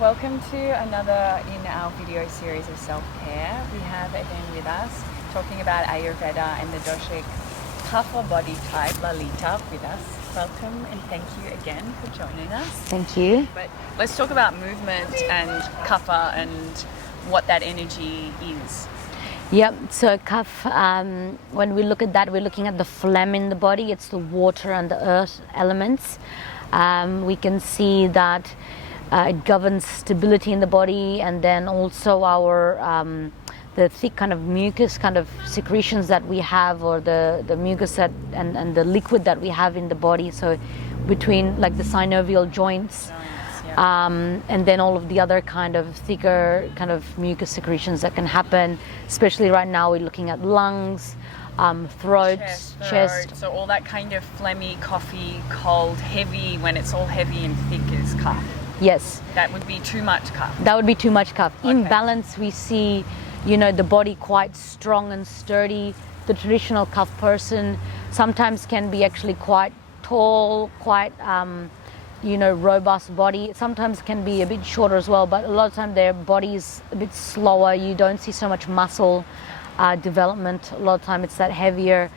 welcome to another in our video series of self-care. We have again with us talking about Ayurveda and the doshic Kapha body type, Lalita, with us. Welcome and thank you again for joining us. Thank you. But let's talk about movement and Kapha and what that energy is. Yep, so Kapha, when we look at that, we're looking at the phlegm in the body. It's the water and the earth elements. We can see that it governs stability in the body, and then also our the thick kind of mucus kind of secretions that we have, or the mucus that, and the liquid that we have in the body. So between like the synovial joints, and then all of the other kind of thicker kind of mucus secretions that can happen. Especially right now, we're looking at lungs, throat, chest. So all that kind of phlegmy, coughy, cold, heavy, when it's all heavy and thick is Kapha. Yes. That would be too much Kapha. That would be too much Kapha. Okay. Imbalance, we see, the body quite strong and sturdy. The traditional Kapha person sometimes can be actually quite tall, quite, robust body. Sometimes can be a bit shorter as well, but a lot of time their body is a bit slower. You don't see so much muscle development. A lot of time it's that heavier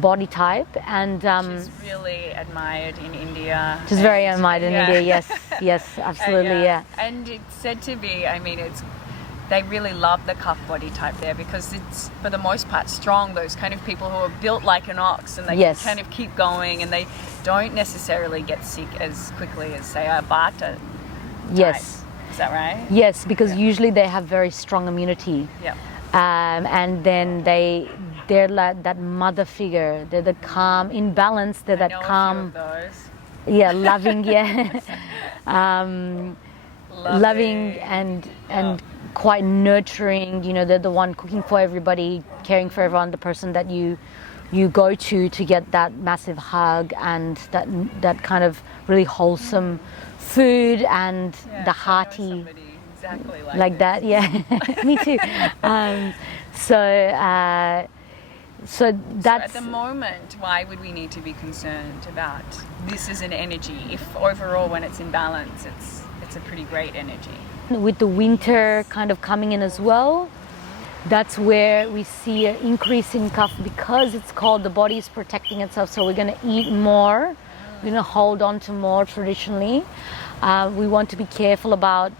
body type, and which is really admired in India. Which is very admired in India. Yes, absolutely, yeah. And it's said to be, they really love the Kapha body type there because it's, for the most part, strong. Those kind of people who are built like an ox, and they can kind of keep going, and they don't necessarily get sick as quickly as, say, a Vata type. Yes. Is that right? Yes, because usually they have very strong immunity. Yeah. And then they're like that mother figure. They're the calm, in balance. They're that calm. A few of those. Yeah, loving. Loving and quite nurturing. They're the one cooking for everybody, caring for everyone. The person that you go to get that massive hug and that kind of really wholesome food and the hearty. Exactly like that, yeah. Me too. So that's... So at the moment, why would we need to be concerned about this as an energy? If overall, when it's in balance, it's a pretty great energy. With the winter kind of coming in as well, that's where we see an increase in Kapha, because it's called the body is protecting itself. So we're going to eat more, we're going to hold on to more traditionally. We want to be careful about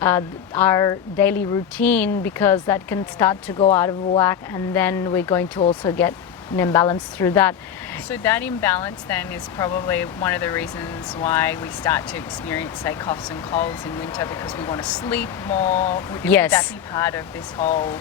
our daily routine, because that can start to go out of whack, and then we're going to also get an imbalance through that. So that imbalance then is probably one of the reasons why we start to experience, say, coughs and colds in winter, because we want to sleep more. Would that be part of this whole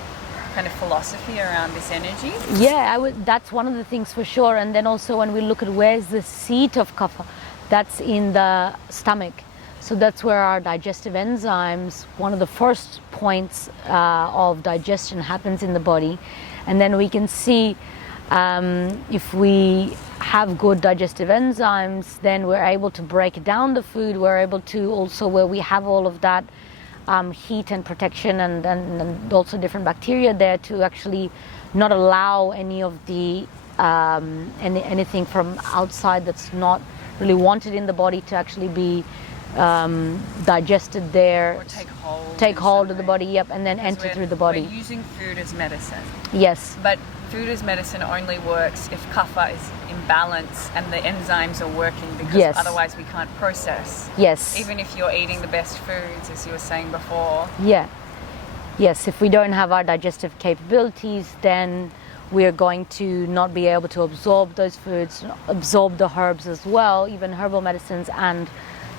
kind of philosophy around this energy? Yeah, that's one of the things for sure. And then also when we look at where's the seat of Kapha, that's in the stomach. So that's where our digestive enzymes, one of the first points of digestion happens in the body. And then we can see if we have good digestive enzymes, then we're able to break down the food. We're able to also, where we have all of that heat and protection and also different bacteria there, to actually not allow any of the anything from outside that's not really wanted in the body to actually be digested there, or take hold of the body, and then enter through the body. We're using food as medicine. Yes. But food as medicine only works if Kapha is in balance and the enzymes are working, because otherwise we can't process. Yes. Even if you're eating the best foods, as you were saying before. Yeah. Yes, if we don't have our digestive capabilities, then we're going to not be able to absorb those foods, absorb the herbs as well, even herbal medicines. And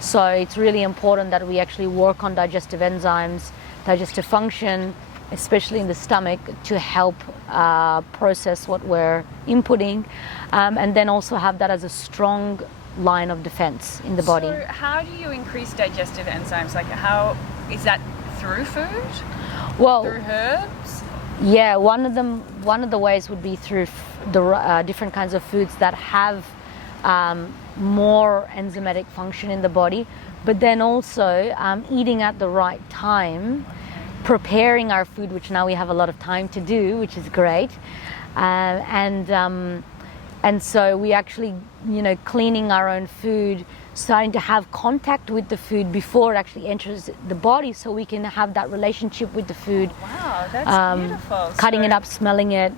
so it's really important that we actually work on digestive enzymes, digestive function, especially in the stomach, to help process what we're inputting, and then also have that as a strong line of defense in the body. So how do you increase digestive enzymes? Like, how is that through food? Well, through herbs? Yeah, one of the ways would be through the different kinds of foods that have more enzymatic function in the body, but then also eating at the right time, preparing our food, which now we have a lot of time to do, which is great, and And so we actually, cleaning our own food, starting to have contact with the food before it actually enters the body, so we can have that relationship with the food. Wow, that's beautiful. Cutting it up, smelling it,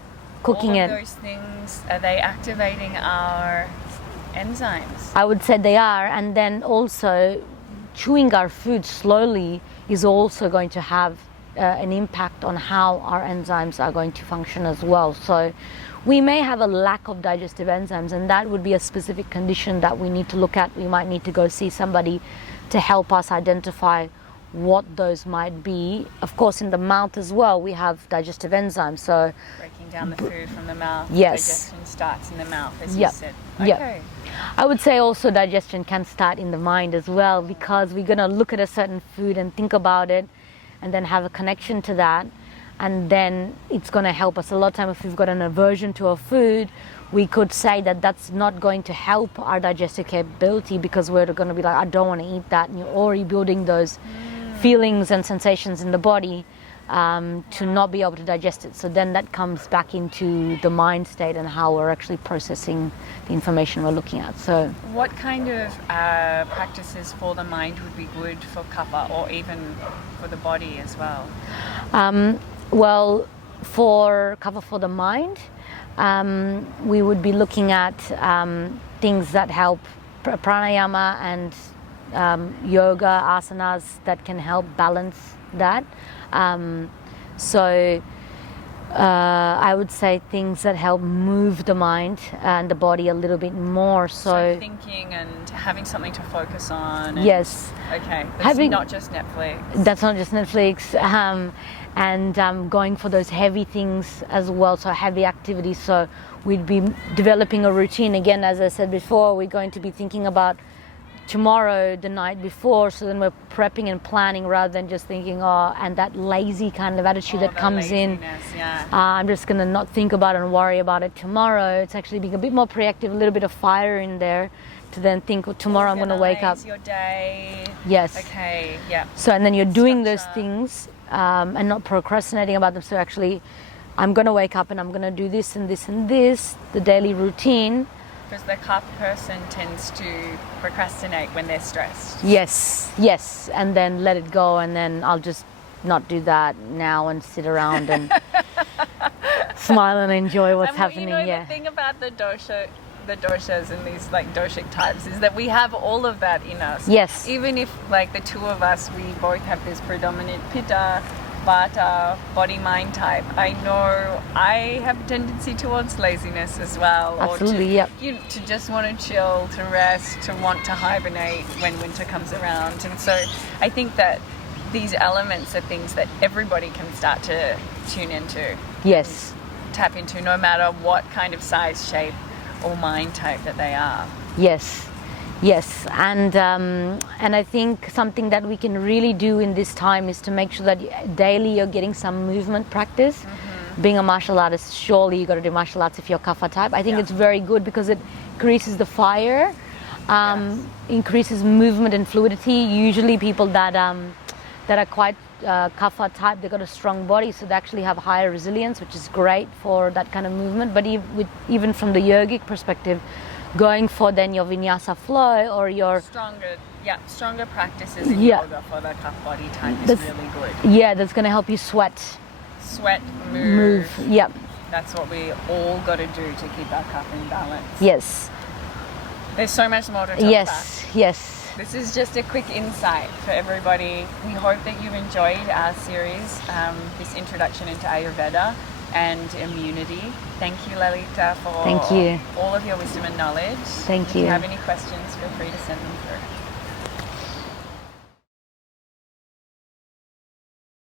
cooking it. All of those things, are they activating our enzymes? I would say they are. And then also chewing our food slowly is also going to have an impact on how our enzymes are going to function as well. So we may have a lack of digestive enzymes, and that would be a specific condition that we need to look at. We might need to go see somebody to help us identify what those might be. Of course, in the mouth as well, we have digestive enzymes. So breaking down the food from the mouth. Yes. Digestion starts in the mouth, as you said. Okay. Yep. I would say also digestion can start in the mind as well, because we're going to look at a certain food and think about it and then have a connection to that, and then it's going to help us. A lot of time, if we've got an aversion to a food, we could say that that's not going to help our digestive capability, because we're going to be like, I don't want to eat that, and you're already building those feelings and sensations in the body to not be able to digest it. So then that comes back into the mind state and how we're actually processing the information we're looking at. So what kind of practices for the mind would be good for kapha, or even for the body as well? Well, for kapha for the mind, we would be looking at things that help pranayama and yoga, asanas that can help balance that. So I would say things that help move the mind and the body a little bit more. So thinking and having something to focus on. Yes. Okay. That's not just Netflix. That's not just Netflix. And going for those heavy things as well, so heavy activities. So we'd be developing a routine. Again, as I said before, we're going to be thinking about tomorrow the night before, so then we're prepping and planning rather than just thinking, and that lazy kind of attitude that comes in. Yeah. I'm just going to not think about it and worry about it tomorrow. It's actually being a bit more proactive, a little bit of fire in there to then think, well, tomorrow I'm going to wake up. Your day. Yes. Okay, yeah. So, and then you're doing those things and not procrastinating about them. So actually, I'm going to wake up and I'm going to do this and this and this, the daily routine. Because the kapha person tends to procrastinate when they're stressed. Yes. And then let it go, and then I'll just not do that now and sit around and smile and enjoy what's happening. The thing about the doshas and these like doshic types is that we have all of that in us. Yes. Even if like the two of us, we both have this predominant pitta, vata, body-mind type. I know I have a tendency towards laziness as well. Absolutely, or to just want to chill, to rest, to want to hibernate when winter comes around. And so I think that these elements are things that everybody can start to tune into. Yes. Tap into, no matter what kind of size, shape, or mind type that they are. Yes, and I think something that we can really do in this time is to make sure that daily you're getting some movement practice. Mm-hmm. Being a martial artist, surely you got to do martial arts if you're kapha type. I think it's very good because it increases the fire, increases movement and fluidity. Usually people that are quite kapha type, they've got a strong body, so they actually have higher resilience, which is great for that kind of movement. But even from the yogic perspective, going for then your vinyasa flow or your stronger practices in yoga for the kapha body type is really good. Yeah, that's going to help you sweat, move. Yep. That's what we all got to do to keep our kapha in balance. Yes. There's so much more to talk about. Yes. This is just a quick insight for everybody. We hope that you've enjoyed our series, this introduction into Ayurveda and immunity. Thank you, Lalita, for all of your wisdom and knowledge. Thank you. If you have any questions, feel free to send them through.